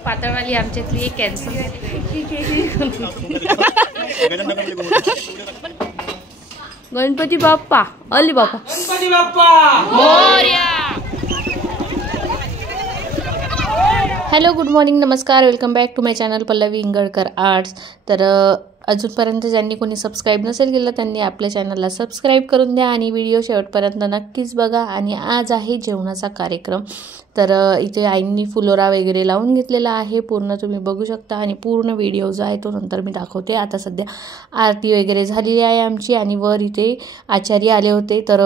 एक पातळवाली आमच्यातली एक कॅन्सल गणपती बाप्पा अली Bappa Ganpati Bappa Morya. Hello good morning नमस्कार welcome back to my channel Pallavi Ingalkar arts. तर अजूनपर्यंत ज्यांनी कोणी सबस्क्राईब नसेल केलं त्यांनी आपल्या चॅनलला सबस्क्राईब करून द्या आणि व्हिडिओ शेवटपर्यंत नक्कीच बघा। आणि आज आहे जेवणाचा कार्यक्रम। तर इथे आईंनी फुलोरा वगैरे लावून घेतलेला आहे पूर्ण तुम्ही बघू शकता आणि पूर्ण व्हिडिओ जो आहे तो नंतर मी दाखवते। आता सध्या आरती वगैरे झालेली आहे आमची आणि वर इथे आचार्य आले होते तर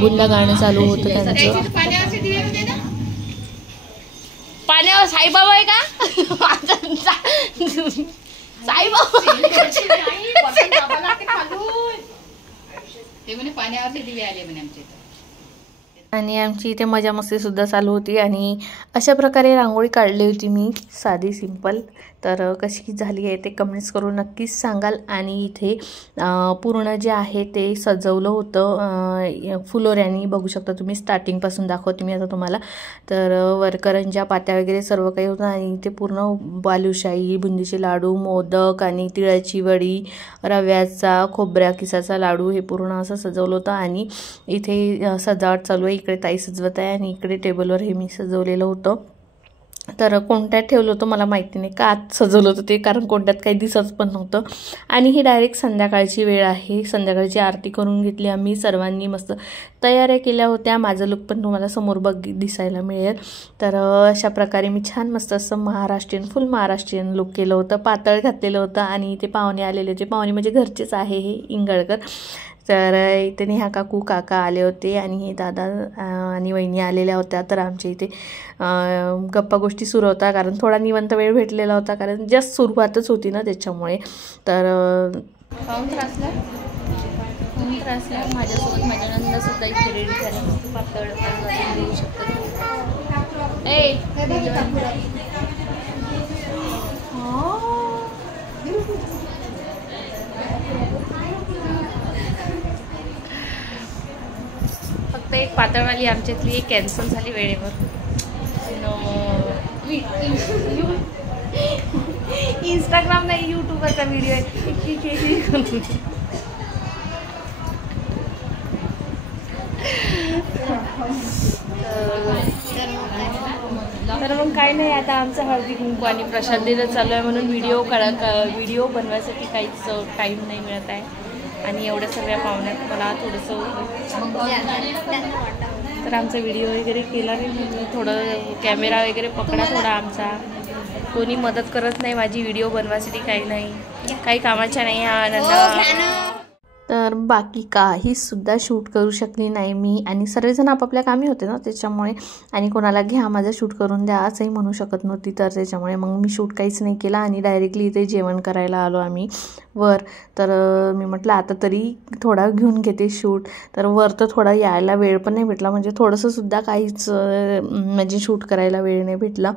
गुंड गाणं चालू होतं त्यांचं। पाण्यावर साईबाबा आहे का साईबाबा पाण्यावरचे दिवे आले म्हणे आमच्या इथं। आणि आमची इथे मजा मस्ती सुद्धा चालू होती आणि अशा प्रकारे रांगोळी काढली होती मी साधी सिंपल। तर कशी झाली आहे ते कमेंट्स करून नक्कीच सांगाल। आणि इथे पूर्ण जे आहे ते सजवलं होतं फुलोऱ्यांनी बघू शकता तुम्ही। स्टार्टिंगपासून दाखवते मी आता तुम्हाला। तर वरकरंज्या पात्या वगैरे सर्व काही होतं आणि इथे पूर्ण बालुशाही बुंदीचे लाडू मोदक आणि तिळाची वडी रव्याचा खोबऱ्या किसाचा लाडू हे पूर्ण असं सजवलं होतं। आणि इथे सजावट चालू आहे इकडे ताई सजवत आहे आणि इकडे टेबलवर हे मी सजवलेलं होतं। तर कोणत्यात ठेवलं होतं मला माहिती नाही का आत सजवलं होतं ते कारण कोणत्यात काही दिसत पण नव्हतं। आणि ही डायरेक्ट संध्याकाळची वेळ आहे संध्याकाळची आरती करून घेतली आम्ही सर्वांनी मस्त तयाऱ्या केल्या होत्या। माझं लुक पण तुम्हाला समोर दिसायला मिळेल। तर अशा प्रकारे मी छान मस्त असं महाराष्ट्रीयन फुल महाराष्ट्रीयन लुक केलं होतं पातळ घातलेलं होतं। आणि इथे पाहुणे आलेले होते पाहुणे म्हणजे घरचेच आहे हे इंगळकर। तर इथे नेहा काकू काका आले होते आणि हे दादा आणि वहिनी आलेल्या होत्या। तर आमच्या इथे गप्पा गोष्टी सुरू होता कारण थोडा निवांत वेळ भेटलेला होता कारण जस्ट सुरुवातच होती ना त्याच्यामुळे। तर माझ्यासोबत माझ्या नंदासुद्धा इथे रेडी झाले मस्त पातळ देऊ शकतो। फक्त एक पातळवाली आमच्यातली एक कॅन्सल झाली वेळेवर। इंस्टाग्राम नाही यूट्यूबवरचा व्हिडिओ आहे। तर मग काय नाही आता आमचं हळदी कुंकू आणि प्रसाद देणं चालू आहे म्हणून व्हिडिओ बनवायसाठी काहीच टाईम नाही मिळत आहे। आणि एवढ्या सगळ्या पाहुण्यात मला थोडंसं तर आमचा व्हिडिओ वगैरे केला नाही थोडं कॅमेरा वगैरे पकडा थोडा आमचा कोणी मदत करत नाही माझी व्हिडिओ बनवायसाठी काही नाही काही कामाच्या नाही हा आनंद। तर बाकी काहीसुद्धा शूट करू शकली नाही मी आणि सर्वजण आपापल्या कामी होते ना त्याच्यामुळे आणि कोणाला घ्या माझं शूट करून द्या असंही म्हणू शकत नव्हती। तर त्याच्यामुळे मग मी शूट काहीच नाही केला आणि डायरेक्टली इथे जेवण करायला आलो आम्ही वर। तर मी म्हटलं आता तरी थोडा घेऊन घेते शूट। तर वर तर थोडा यायला वेळ पण नाही भेटला म्हणजे थोडंसंसुद्धा काहीच म्हणजे शूट करायला वेळ नाही भेटला।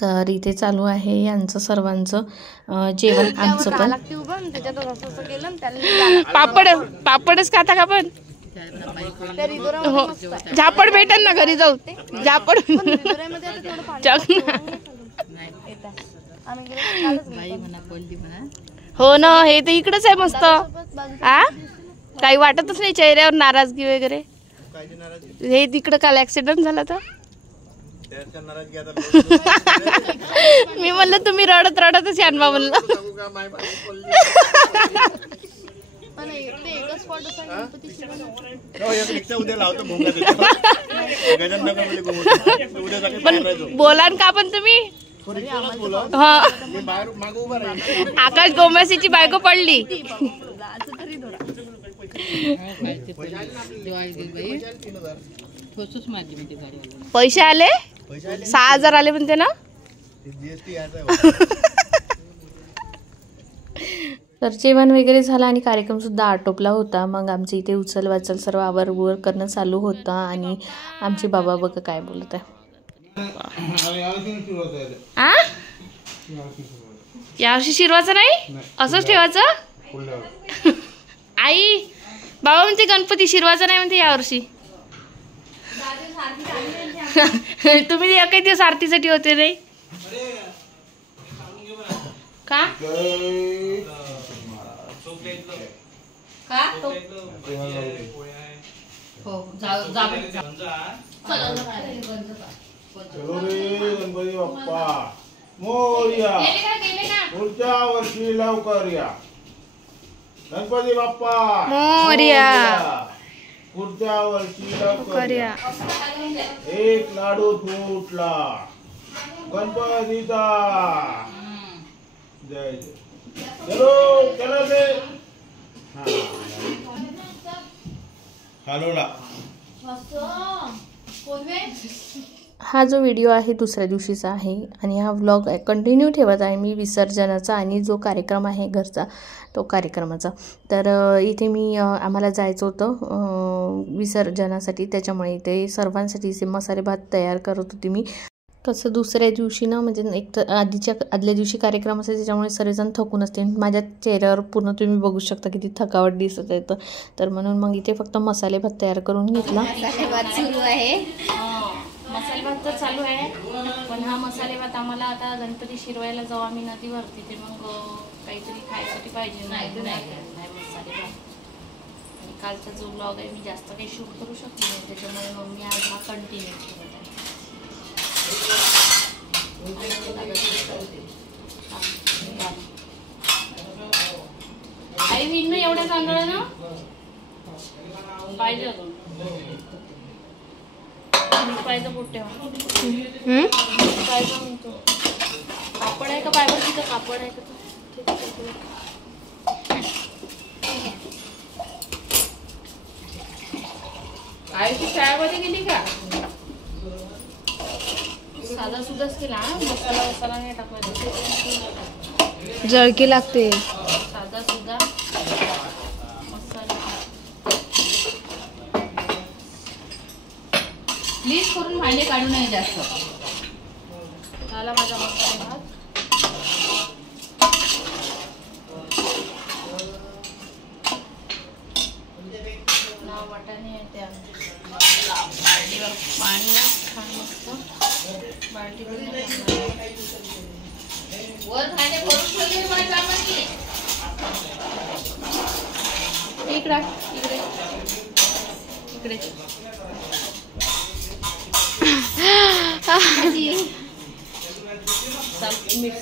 तर इथे चालू आहे यांचं सर्वांचं जेवण आमचं पण पापडच खाता का पण झापड भेटेल ना घरी जाऊ झापड हो ना हे तर इकडेच आहे मस्त आ काही वाटतच नाही चेहऱ्यावर नाराजगी वगैरे। हे तिकडं काल ऍक्सिडेंट झाला तर मी म्हणलं तुम्ही रडतच यानवा म्हणलं पण बोलान का पण तुम्ही हा आकाश गोमसीची बायको पडली। पैसे आले 6,000 आले म्हणते ना। तर जेवण वगैरे झालं आणि कार्यक्रमसुद्धा आटोपला होता। मग आमच्या इथे उचल वाचल सर्व आवर करणं चालू होतं आणि आमचे बाबा बघा काय बोलत आहे। यावर्षी शिरवाचं नाही असंच ठेवायचं आई बाबा म्हणते गणपती शिरवाचा नाही म्हणते यावर्षी तुम्ही एकही दिवस आरतीसाठी होते नाही का हो चलो रे गणपती बाप्पा मोरया. पुढच्या वर्षी लवकर या. गणपती बाप्पा मोरया. पुढच्या वर्षी लवकर या. एक लाडू फुटला गणपतीचा. जय जय. चलो चलो दे. हॅलो. हा जो व्हिडिओ आहे दुसऱ्या दिवशीचा आहे आणि हा व्लॉग कंटिन्यू ठेवत आहे मी विसर्जनाचा आणि जो कार्यक्रम आहे घरचा तो कार्यक्रमाचा. तर इथे मी आम्हाला जायचं होतं विसर्जनासाठी, त्याच्यामुळे इथे सर्वांसाठी मसाले भात तयार करत होती मी. कसं दुसऱ्या दिवशी ना म्हणजे एक तर आदल्या दिवशी कार्यक्रम असेल त्याच्यामुळे सर्वजण थकून असते. माझ्या चेहऱ्यावर पूर्ण तुम्ही बघू शकता किती थकावट दिसत आहे. तर म्हणून मग इथे फक्त मसाले भात तयार करून घेतला. मसाले भात सुरू आहे. मसाले भात तर चालू आहे, पण हा मसाले भात आम्हाला आता गणपती शिरवायला जाऊ आम्ही नदीवर, तिथे मग काहीतरी खायसाठी पाहिजे. नाही मसाले भात. आणि कालचा जो ब्लॉग आहे मी जास्त काही शूट करू शकले नाही, त्याच्यामुळे मग मी आज हा कंटिन्यू करत आहे. आई विन एवढ्या तांदळानं पाहिजे अजून पाहिजे पोट ठेवा. पाहिजे म्हणतो कापड आहे का पायवर तिथं कापड आहे का? आईची शाळेमध्ये गेली का? साधा सुद्धाच केला. मसाला नाही टाकला, जळकी लागते. साधा सुद्धा मसाला. प्लीज करून भांडे काढू नये जास्त. झाला माझा मसाला भात. वाटाणे येते बाल्टीवर पाणी छान मस्त बाल्टीवर वर भांडे भरून ठेवले. इकडे इकडे मीठ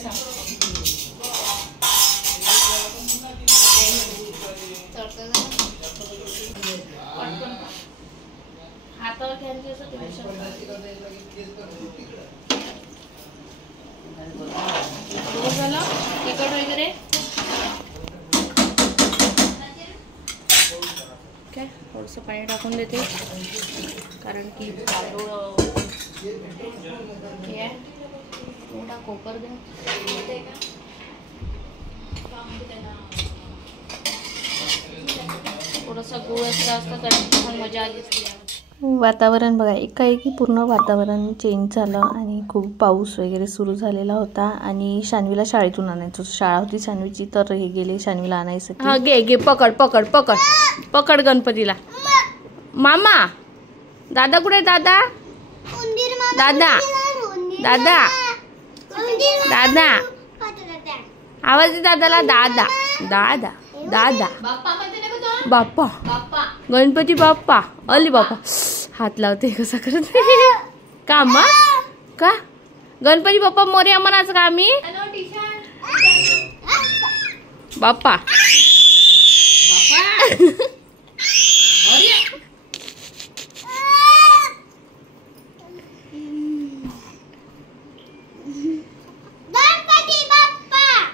हातावर घ्यायचे असं झालं तिखट वगैरे काय थोडंसं पाणी टाकून देते, कारण की तांदूळ हे आहे. थोडा कोपर द्या. थोडासा गुळ असता तर छान मजा आली असती. वातावरण बघा एकाएकी पूर्ण वातावरण चेंज झालं आणि खूप पाऊस वगैरे सुरू झालेला होता. आणि शान्वीला शाळेतून आणायचं, शाळा होती शान्वीची, तर हे गेले शान्वीला आणायसाठी. हा घे पकड पकड पकड पकड गणपतीला. मामा दादा कुठे? दादा दादा दादा दादा आवाज दे दादाला. दादा दादा दादा बाप्पा गणपती बाप्पा. अली बाप्पा हात लावते कसा करते का मा का? गणपती बाप्पा मोरया म्हणाच का आम्ही? बाप्पा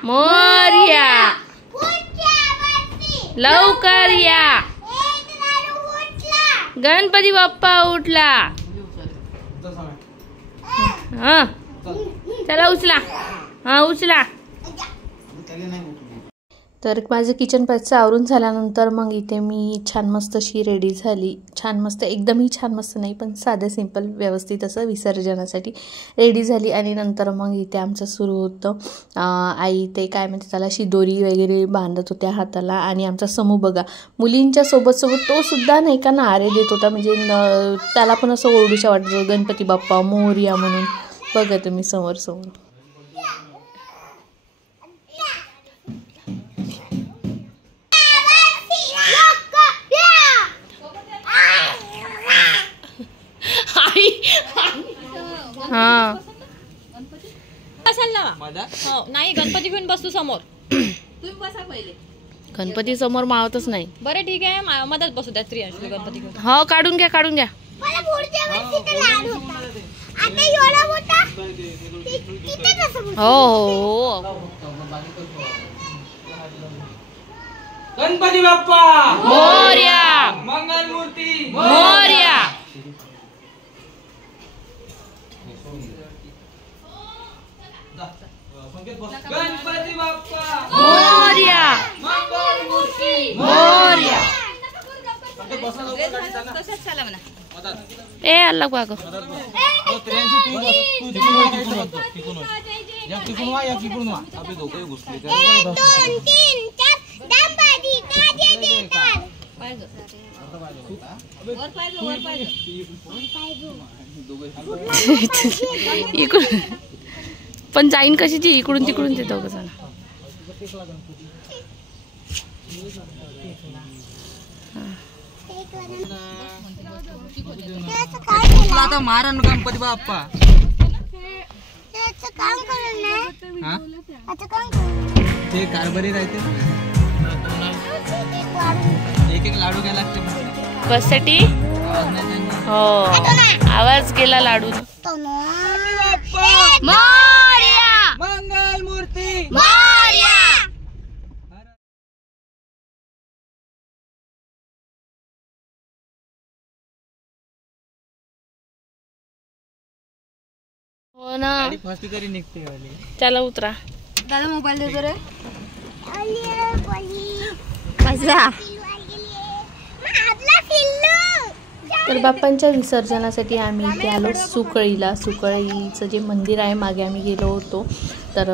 मोरया लवकर या. गणपती बाप्पा उठला. हा चला उचला. हा उचला. तर माझं किचन पाचचं आवरून झाल्यानंतर मग इथे मी छान मस्त अशी रेडी झाली. छान मस्त एकदमही छान मस्त नाही, पण साधं सिंपल व्यवस्थित असं विसर्जनासाठी रेडी झाली. आणि नंतर मग इथे आमचं सुरू होतं. आई ते काय म्हणते त्याला शिदोरी वगैरे बांधत होत्या हाताला. आणि आमचा समूह बघा मुलींच्या सोबत तो सुद्धा नाही का नारे देत होता, म्हणजे त्याला पण असं ओरडूशा वाटत गणपती बाप्पा मोरया म्हणून. बघा तुम्ही समोर समोर हा नाही गणपती घेऊन बसतो समोर. तुम्ही बसा पहिले. गणपती समोर मावतच नाही. बरं ठीक आहे मदत बसू द्या स्त्री गणपती घेऊन. हो काढून घ्या काढून घ्या. हो गणपती बाप्पा मोरया मंगल मूर्ती मोरया. गणपती बाप्पा मोरया मंगल मूर्ती मोरया. तसंच चला म्हणा. ए अल्लाह बाग इकडून पण जाईन कशी ती इकडून तिकडून ते दोघं जण. आता महाराण गणपती बाप्पा ते कारभारी राहते. एक एक लाडू घ्यायला लागते बससाठी. हो आवाज गेला लाडू. मंगल मूर्ती हो ना. फास्टी तरी निघते. चला उतरा. दादा मोबाईल देतो रे. तर बाप्पांच्या विसर्जनासाठी आम्ही इथे आलो सुकळीला. सुकळीचं जे मंदिर आहे मागे आम्ही गेलो होतो तर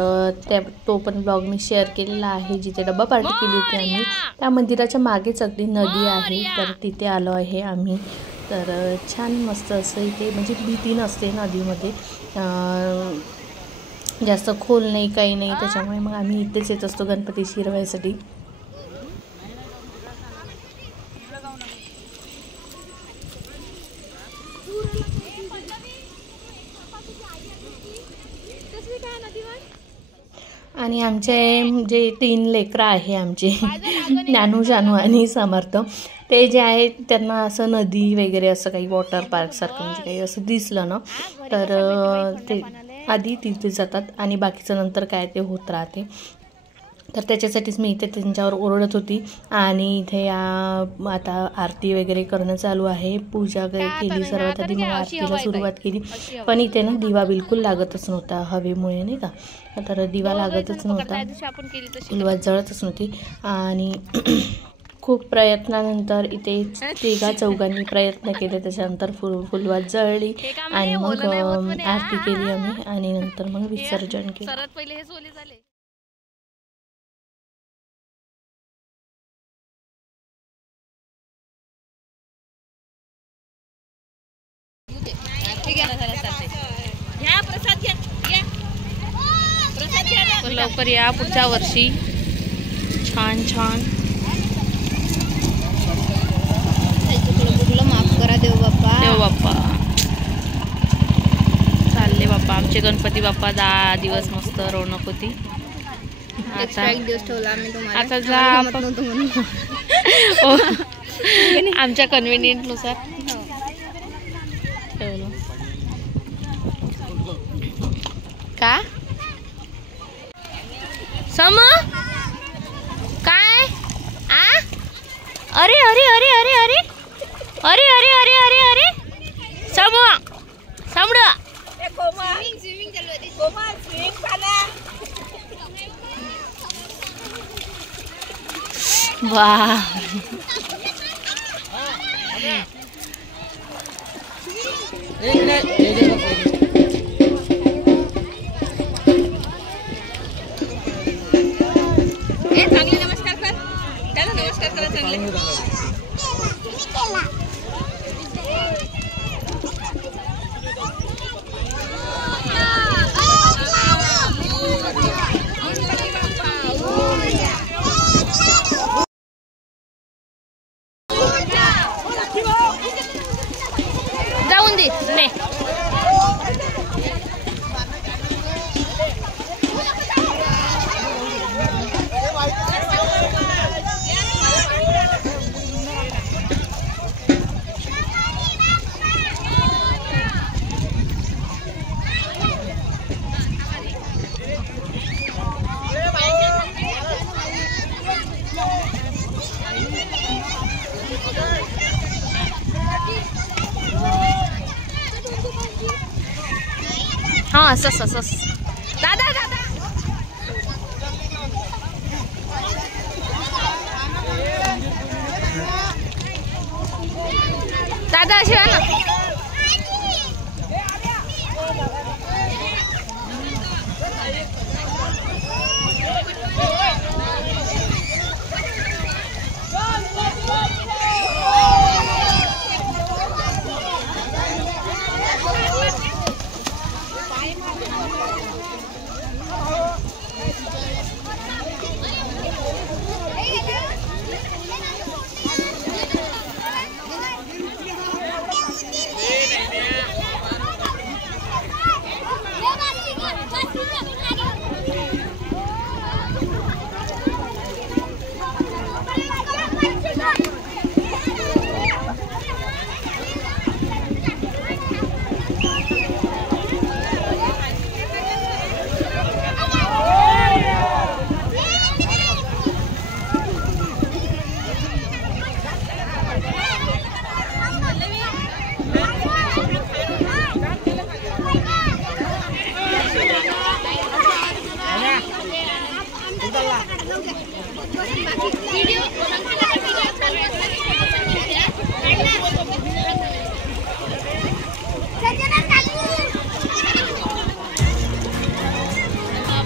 तो पण ब्लॉग मी शेअर केलेला आहे. जिथे डब्बा पार्टी केली होती आम्ही त्या मंदिराच्या मागेच अगदी नदी आहे तर तिथे आलो आहे आम्ही. तर छान मस्त असं इथे म्हणजे भीती नसते नदीमध्ये. जास्त खोल नाही काही नाही त्याच्यामुळे मग आम्ही इथेच येत असतो गणपती शिरवायसाठी. आणि आमचे जे 3 लेकरं आहे आमचे ज्ञानू जानू आणि समर्थ ते जे आहे त्यांना असं नदी वगैरे असं काही वॉटर पार्कसारखं म्हणजे काही असं दिसलं ना तर ते आधी तिथे जातात आणि बाकीचं नंतर काय ते होत राहते. तर त्याच्यासाठीच मी इथे त्यांच्यावर ओरडत होती. आणि इथे आता आरती वगैरे करणं चालू आहे. पूजा केली सर्वात आधी मग आरतीला सुरुवात केली. पण इथे ना दिवा बिलकुल लागतच नव्हता हवेमुळे नाही का. तर दिवा लागतच नव्हता फुलवात जळतच नव्हती. आणि खूप प्रयत्नानंतर इथे 3-4 प्रयत्न केले त्याच्यानंतर फुलवात जळली आणि मग आरती केली आम्ही आणि नंतर मग विसर्जन केलं. लवकर या पुढच्या वर्षी छान छान. माफ करा देव बाप्पा. देव बाप्पा चालले बाप्पा आमचे गणपती बाप्पा. 10 दिवस मस्त रौनक होती. आता 1 दिवस ठेवला आम्ही तुम्हाला. आता जा आमच्या कन्व्हिनियंट नुसार ठेवलं. का सम काय अरे अरे अरे अरे अरे अरे अरे अरे अरे अरे सम समड वाह चांगले नमस्कार कर. त्याला नमस्कार करा चांगले. जाऊन दे हां असंच दादा दादा दादा अशी ना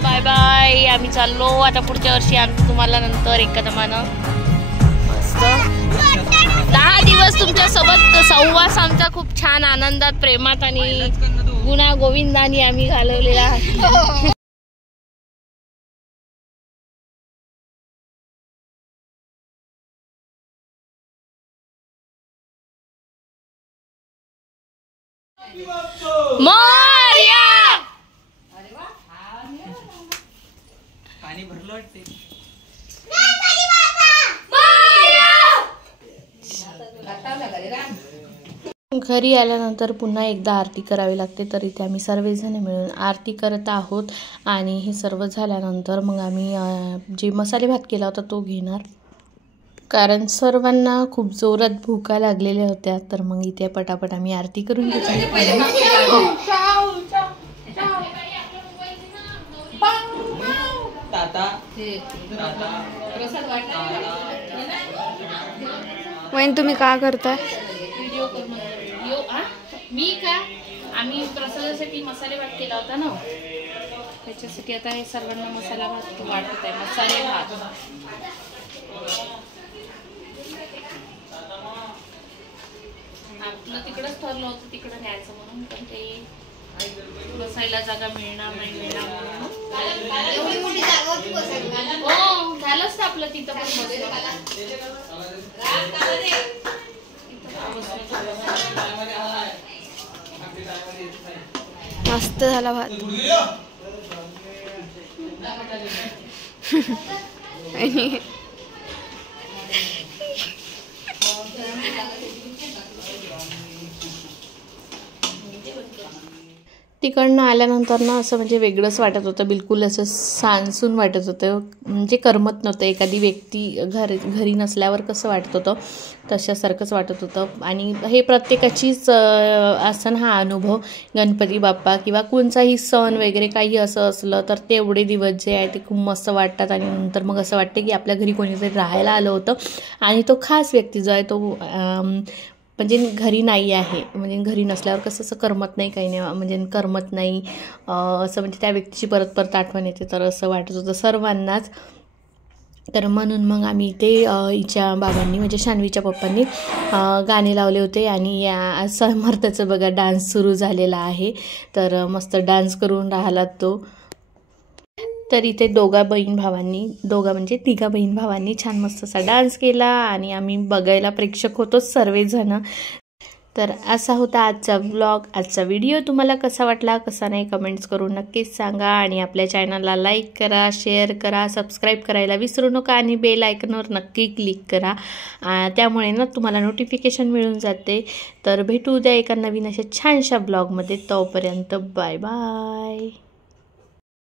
बाय बाय. आम्ही चाललो आता पुढच्या वर्षी आणतो तुम्हाला नंतर एका दमानं मस्त 10 दिवस तुमच्या सोबत सहवास आमचा खूप छान आनंदात प्रेमात आणि गुणा गोविंदाने आम्ही घालवलेला आहे. मोरया पाणी भरलं वाटते. घरी आल्यानंतर पुन्हा एकदा आरती करावी लागते, तर इथे आम्ही सर्वजण मिळून आरती करत आहोत. आणि हे सर्व झाल्यानंतर मग आम्ही जे मसाले भात केला होता तो घेणार, कारण सर्वांना खूप जोरात भुका लागलेल्या होत्या. तर मग इथे पटापट आम्ही आरती करून घेतली. वहीन तुम्ही काय करताय? मी का आम्ही प्रसादासाठी मसाले भात केला होता ना, त्याच्यासाठी आता हे सर्वांना मसाला भात वाटत आहे. मसाले भात आपलं तिकडंच ठरलं होतं तिकडं न्यायचं म्हणून, पण ते बसायला जागा मिळणार नाही मिळणार. हो झालंच ना आपलं तिथं पण मस्त झाला भात. तिकडनं आल्यानंतर ना असं म्हणजे वेगळंच वाटत होतं, बिलकुल असं सांसून वाटत होतं, म्हणजे करमत नव्हतं. एखादी व्यक्ती घरी नसल्यावर कसं वाटत होतं तशासारखंच वाटत होतं. आणि हे प्रत्येकाचीच असं हा अनुभव, गणपती बाप्पा किंवा कोणताही सण वगैरे काही असं असलं तर तेवढे दिवस जे आहे ते खूप मस्त वाटतात. आणि नंतर मग असं वाटतं की आपल्या घरी कोणीतरी राहायला आलं होतं आणि तो खास व्यक्ती जो आहे तो म्हणजे घरी नाही आहे. म्हणजे घरी नसल्यावर कसं असं करमत नाही, काही नाही, म्हणजे करमत नाही असं, म्हणजे त्या व्यक्तीची परत परत आठवण येते. तर असं वाटत होतं सर्वांनाच. तर म्हणून मग आम्ही इथे हिच्या बाबांनी म्हणजे शान्वीच्या पप्पांनी गाणे लावले होते. आणि या समर्थाचं बघा डान्स सुरू झालेला आहे, तर मस्त डान्स करून राहिला तो. तर इथे तिघा बहीण भावांनी छान मस्त असा डान्स केला आणि आम्ही बघायला प्रेक्षक होतो सर्वजण. तर असा होता आजचा व्लॉग. आजचा व्हिडिओ तुम्हाला कसा वाटला कसा नाही कमेंट्स करून नक्कीच सांगा. आणि आपल्या चॅनलला लाईक करा, शेअर करा, सबस्क्राईब करायला विसरू नका आणि बेल आयकॉनवर नक्की क्लिक करा, त्यामुळे ना तुम्हाला नोटिफिकेशन मिळून जाते. तर भेटू उद्या एका नवीन अशा छानशा ब्लॉगमध्ये. तोपर्यंत बाय बाय.